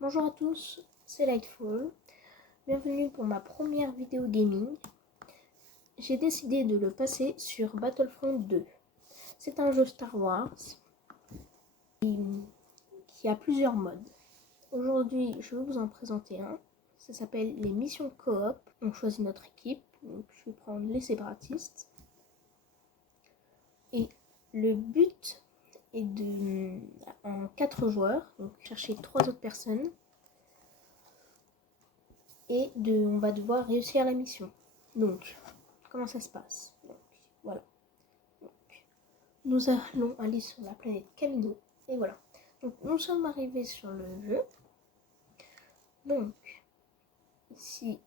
Bonjour à tous, c'est Lightfall. Bienvenue pour ma première vidéo gaming. J'ai décidé de le passer sur Battlefront 2. C'est un jeu Star Wars qui a plusieurs modes. Aujourd'hui, je vais vous en présenter un. Ça s'appelle les missions coop. On choisit notre équipe. Donc, je vais prendre les séparatistes. Et le but est en 4 joueurs, donc chercher 3 autres personnes. Et on va devoir réussir la mission. Donc, comment ça se passe? Donc, voilà. Donc, nous allons aller sur la planète Camino. Et voilà. Donc, nous sommes arrivés sur le jeu. Donc, ici,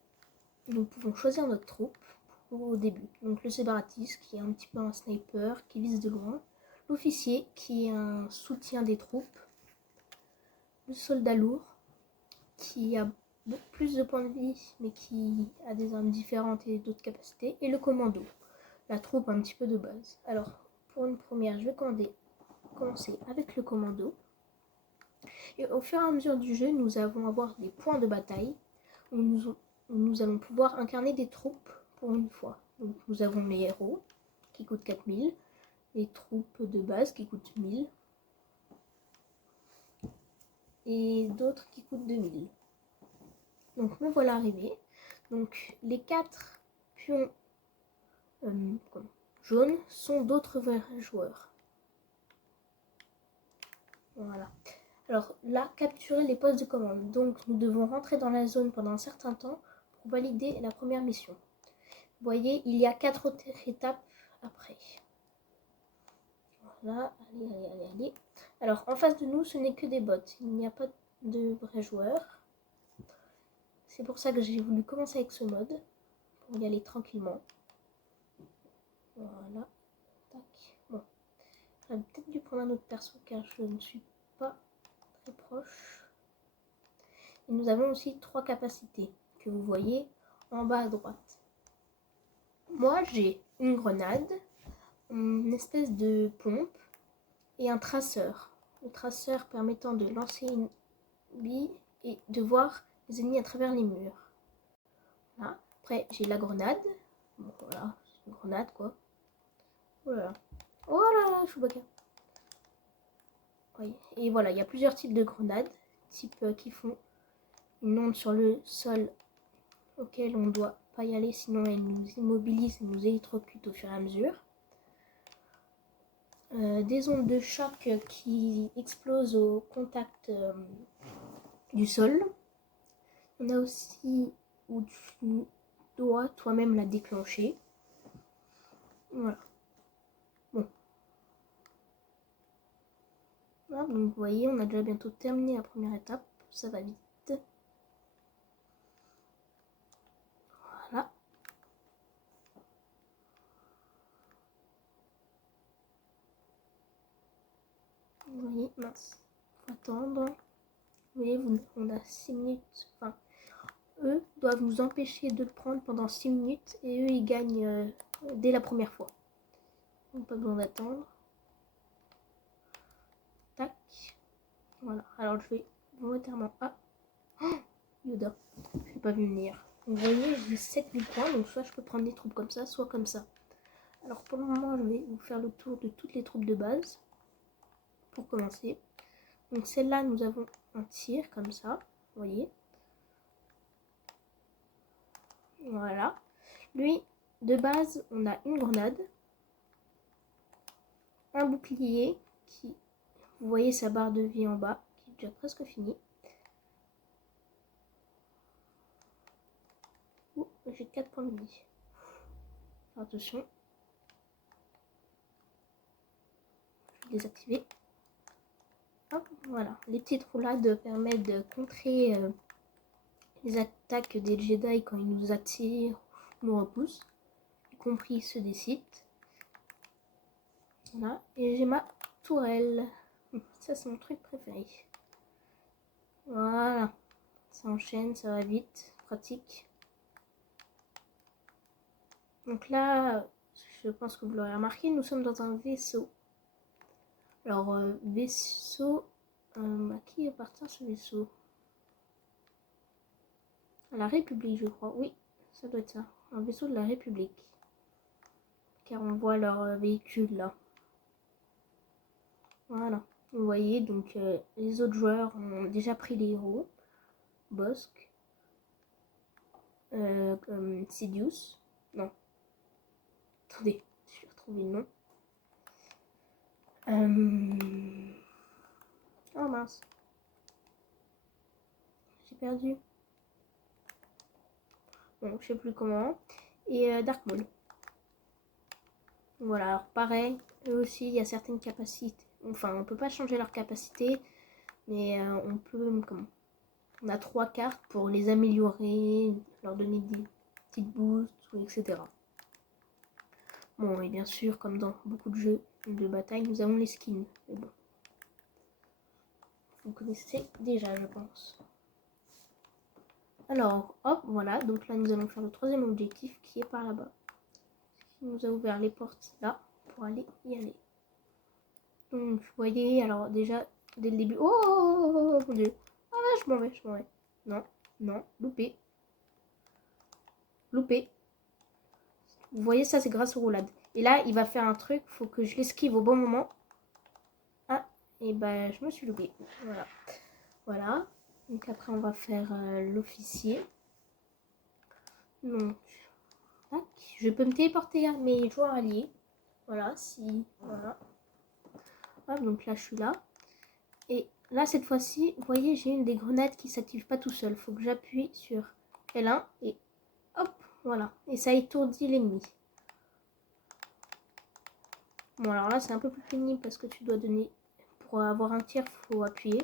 nous pouvons choisir notre troupe au début. Donc, le séparatiste, qui est un petit peu un sniper, qui vise de loin. L'officier, qui est un soutien des troupes. Le soldat lourd, qui a plus de points de vie, mais qui a des armes différentes et d'autres capacités. Et le commando, la troupe un petit peu de base. Alors, pour une première, je vais commencer avec le commando. Et au fur et à mesure du jeu, nous allons avoir des points de bataille où nous allons pouvoir incarner des troupes pour une fois. Donc, nous avons les héros qui coûtent 4000, les troupes de base qui coûtent 1000 et d'autres qui coûtent 2000. Donc, me voilà arrivé. Donc, les 4 pions jaunes sont d'autres vrais joueurs. Voilà. Alors là, capturer les postes de commande. Donc nous devons rentrer dans la zone pendant un certain temps pour valider la première mission. Vous voyez, il y a 4 autres étapes après. Voilà, allez. Alors en face de nous, ce n'est que des bots. Il n'y a pas de vrais joueurs. C'est pour ça que j'ai voulu commencer avec ce mode, pour y aller tranquillement. Voilà. Tac. Bon. J'aurais peut-être dû prendre un autre perso car je ne suis pas très proche. Et nous avons aussi 3 capacités que vous voyez en bas à droite. Moi, j'ai une grenade, une espèce de pompe et un traceur. Le traceur permettant de lancer une bille et de voir les ennemis à travers les murs. Voilà. Après, j'ai la grenade. Bon, voilà, c'est une grenade quoi. Voilà. Oh là là, Chewbacca. Oui. Et voilà, il y a plusieurs types de grenades, qui font une onde sur le sol auquel on ne doit pas y aller, sinon elle nous immobilise et nous électrocute au fur et à mesure. Des ondes de choc qui explosent au contact du sol. On a aussi où tu dois toi-même la déclencher. Voilà. Bon. Voilà, donc vous voyez, on a déjà bientôt terminé la première étape. Ça va vite. Voilà. Vous voyez, mince. Faut attendre. Vous voyez, on a 6 minutes. Enfin, eux doivent nous empêcher de le prendre pendant 6 minutes et eux ils gagnent dès la première fois. Donc pas besoin d'attendre. Tac. Voilà. Alors je vais volontairement. Ah oh, Yoda. Je n'ai pas vu venir. Vous voyez, j'ai 7000 points, donc soit je peux prendre des troupes comme ça, soit comme ça. Alors pour le moment, je vais vous faire le tour de toutes les troupes de base. Pour commencer. Donc celle-là, nous avons un tir comme ça. Vous voyez. Voilà. Lui, de base, on a une grenade. Un bouclier qui, vous voyez sa barre de vie en bas, qui est déjà presque finie. Ouh, j'ai 4 points de vie. Attention. Je vais désactiver. Hop, voilà. Les petites roulades permettent de contrer les attaques des Jedi quand ils nous attirent ou nous repoussent, y compris ceux des Sith. Voilà. Et j'ai ma tourelle. Ça, c'est mon truc préféré. Voilà. Ça enchaîne, ça va vite, pratique. Donc là, je pense que vous l'aurez remarqué, nous sommes dans un vaisseau. Alors, vaisseau, à qui appartient ce vaisseau? la République, je crois. Oui, ça doit être ça. Un vaisseau de la République. Car on voit leur véhicule là. Voilà. Vous voyez, donc les autres joueurs ont déjà pris les héros. Bossk. Sidious. Non. Attendez, je vais retrouver le nom. Oh mince. J'ai perdu. Bon, je sais plus comment. Et Dark Maul. Voilà, alors pareil, eux aussi, il y a certaines capacités. Enfin, on peut pas changer leurs capacités, mais on peut, comment, on a 3 cartes pour les améliorer, leur donner des petites boosts, etc. Bon, et bien sûr, comme dans beaucoup de jeux de bataille, nous avons les skins. Mais bon, vous connaissez déjà, je pense. Alors, hop, voilà, donc là, nous allons faire le 3e objectif qui est par là-bas. Il nous a ouvert les portes là pour aller y aller. Donc, vous voyez, alors déjà, dès le début... Oh mon dieu. Ah là, je m'en vais. Non, non, loupé. Loupé. Vous voyez, ça, c'est grâce aux roulades. Et là, il va faire un truc, faut que je l'esquive au bon moment. Ah, et ben, je me suis loupé. Voilà. Voilà. Donc après, on va faire l'officier. Donc, tac. Je peux me téléporter à mes joueurs alliés. Voilà, si... Voilà. Hop, donc là, je suis là. Et là, cette fois-ci, vous voyez, j'ai une des grenades qui s'active pas tout seul. Faut que j'appuie sur L1 et hop, voilà. Et ça étourdit l'ennemi. Bon, alors là, c'est un peu plus pénible parce que tu dois donner... Pour avoir un tir, il faut appuyer.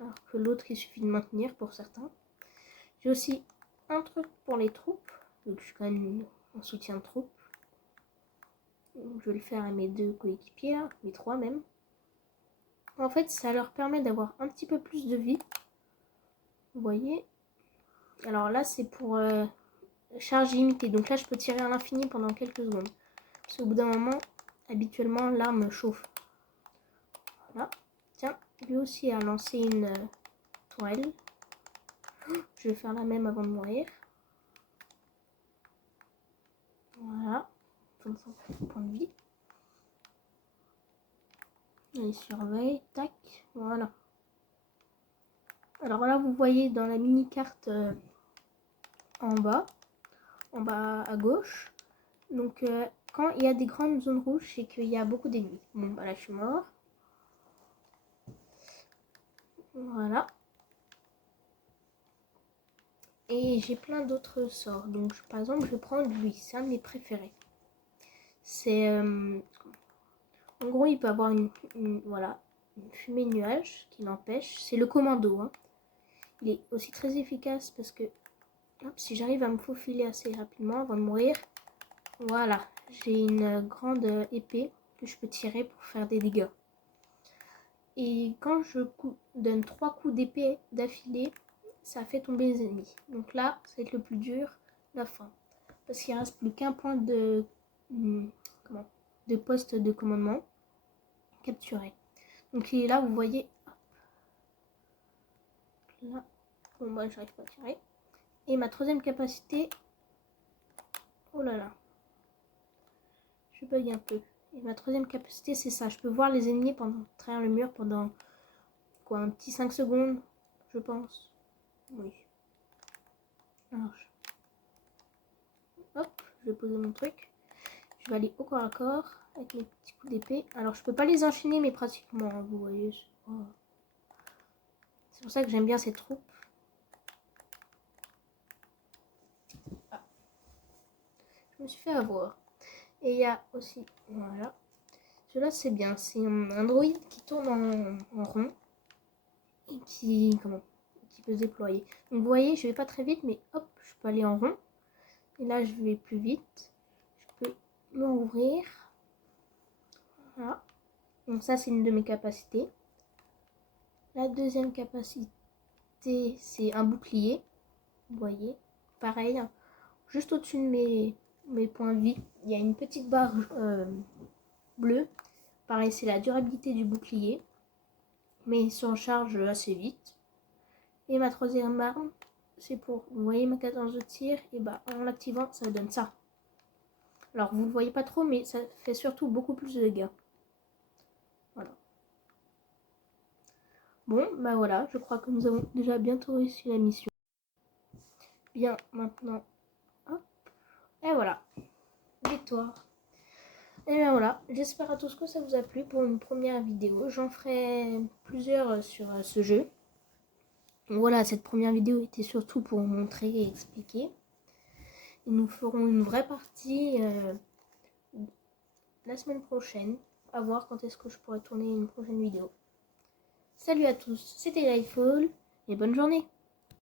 Alors que l'autre, il suffit de maintenir pour certains. J'ai aussi un truc pour les troupes. Donc, je suis quand même en soutien de troupes. Donc, je vais le faire à mes 2 coéquipiers, mes 3 même. En fait, ça leur permet d'avoir un petit peu plus de vie. Vous voyez. Alors là, c'est pour charge limitée. Donc là, je peux tirer à l'infini pendant quelques secondes. Parce qu'au bout d'un moment, habituellement, l'arme chauffe. Voilà. Tiens, lui aussi a lancé une tourelle. Je vais faire la même avant de mourir. Voilà. 25 points de vie. Il surveille. Tac. Voilà. Alors là, vous voyez dans la mini-carte en bas à gauche. Donc, quand il y a des grandes zones rouges, c'est qu'il y a beaucoup d'ennemis. Bon, bah là, je suis mort. Voilà. Et j'ai plein d'autres sorts. Donc, par exemple, je vais prendre lui. C'est un de mes préférés. C'est... en gros, il peut avoir voilà, une fumée de nuage qui l'empêche. C'est le commando. Hein. Il est aussi très efficace parce que hop, si j'arrive à me faufiler assez rapidement avant de mourir, voilà, j'ai une grande épée que je peux tirer pour faire des dégâts. Et quand je donne 3 coups d'épée d'affilée, ça fait tomber les ennemis. Donc là, ça va être le plus dur, la fin. Parce qu'il ne reste plus qu'un point de poste de commandement capturé. Donc il est là, vous voyez. Là, bon moi j'arrive pas à tirer. Et ma 3e capacité, oh là là, je bug un peu. Et ma 3e capacité, c'est ça. Je peux voir les ennemis pendant travers le mur pendant quoi, un petit 5 secondes, je pense. Oui. Alors, hop, je vais poser mon truc. Je vais aller au corps à corps avec mes petits coups d'épée. Alors, je peux pas les enchaîner, mais pratiquement, vous voyez. C'est pour ça que j'aime bien ces troupes. Ah. Je me suis fait avoir. Et il y a aussi, voilà. Celui-là, c'est bien. C'est un droïde qui tourne en rond et qui peut se déployer. Donc, vous voyez, je vais pas très vite, mais hop, je peux aller en rond. Et là, je vais plus vite. Je peux m'ouvrir. Voilà. Donc ça, c'est une de mes capacités. La 2e capacité, c'est un bouclier. Vous voyez, pareil. Juste au-dessus de mes points de vie, il y a une petite barre bleue. Pareil, c'est la durabilité du bouclier. Mais il s'en charge assez vite. Et ma 3e arme, c'est pour, vous voyez ma cadence de tir, et bah en l'activant, ça donne ça. Alors vous ne le voyez pas trop, mais ça fait surtout beaucoup plus de dégâts. Voilà. Bon, bah voilà, je crois que nous avons déjà bientôt réussi la mission. Bien, maintenant, hop, et voilà, victoire. Et bien voilà, j'espère à tous que ça vous a plu pour une première vidéo. J'en ferai plusieurs sur ce jeu. Donc voilà, cette première vidéo était surtout pour montrer et expliquer. Et nous ferons une vraie partie la semaine prochaine. À voir quand est-ce que je pourrai tourner une prochaine vidéo. Salut à tous, c'était Lightfall et bonne journée.